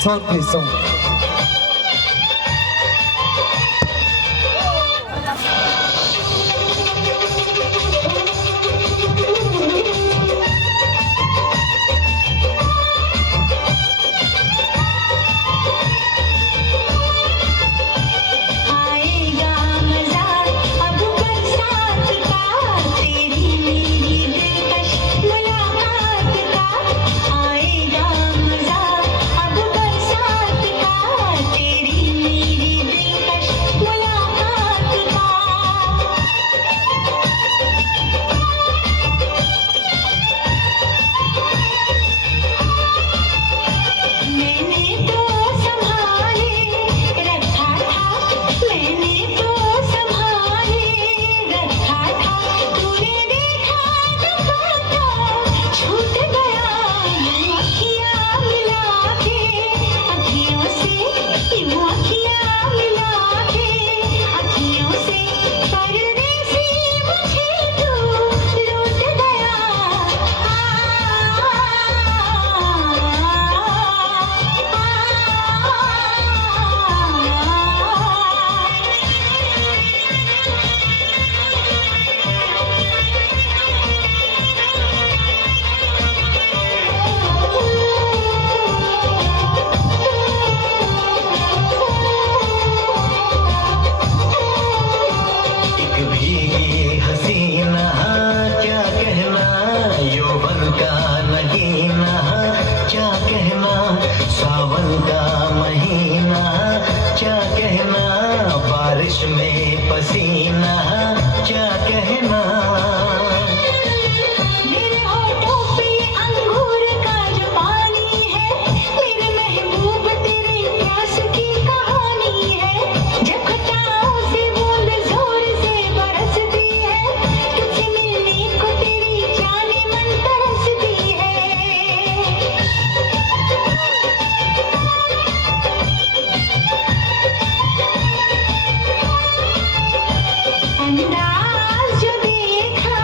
Sound please, sound. आएगा मजा अब बरसात का, तेरी मेरी दिलकश मुलाकात का। आएगा मजा अब बरसात का, तेरी मेरी दिलकश मुलाकात का। मैंने तो संभाले रखा था, मैंने तो संभाले रखा था, तूने देखा दफा छूट गया। यूं अखियाँ मिला के, अखियों से यूं अखियाँ मिला के, अखियों से परदेसी मुझे तू लूट गया। एक भीगी हसीना क्या कहना, यौवन का नगीना क्या कहना, सावन का महीना क्या कहना, बारिश में पसीना क्या कहना। मेरे होठों पे अंगूर का जो पानी है, मेरे महबूब तेरे प्यास की कहानी है। जब खताओं से बूंद जोर से बरसती है, तुझसे मिलने को तेरी जाने मन तरसती है। अंदाज जो देखा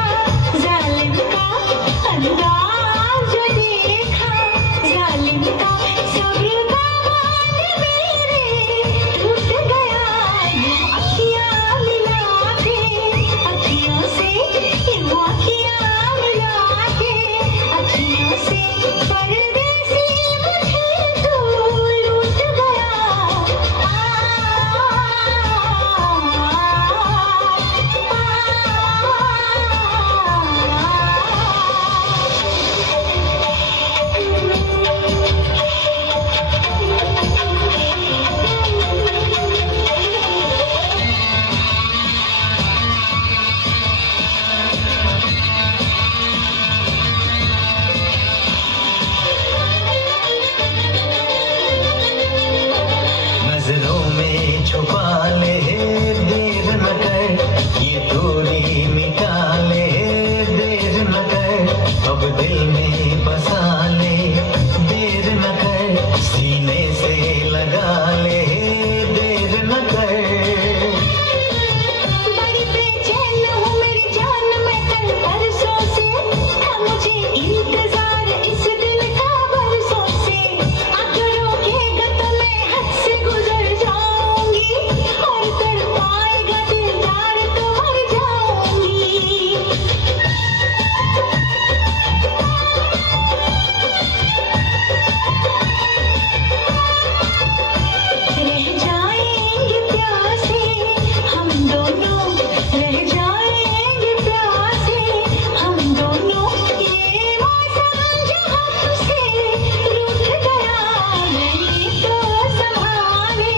जालिम का, अंदाज जो देखा जालिम का, सब्र का बांध मेरे टूट गया। यूं अखियाँ मिला के, अखियों से यूं अखियाँ मिला के, अखियों से परदेसी मुझे तू लूट गया। नजरों में छुपा ले देर न कर, ये दूरी मिटा ले देर न कर, अब दिल में बसा ले देर न कर, सीने से लगा ले देर न कर। बड़ी बेचैन हूँ मेरी जान मैं कल परसों से, था मुझे इंतजार इस दिन का बरसों से। अगर रोकेगा तो मैं हद से गुजर जाऊंगी, और तड़पाएगा दिलदार तो मर जाऊंगी। रह जाएंगे प्यासे हम दोनों, रह जाएंगे प्यासे हम दोनों, ये मौसम जो हमसे रूठ गया। मैंने तो संभाले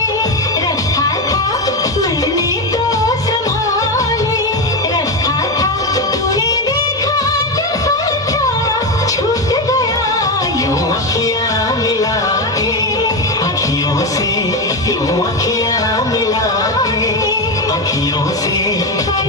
रखा था, मैंने तो संभाले रखा था, तूने देखा दफा छूट गया। यूं अखियाँ मिला के, अखियों से यूं अखियाँ मिला के, अखियों से पर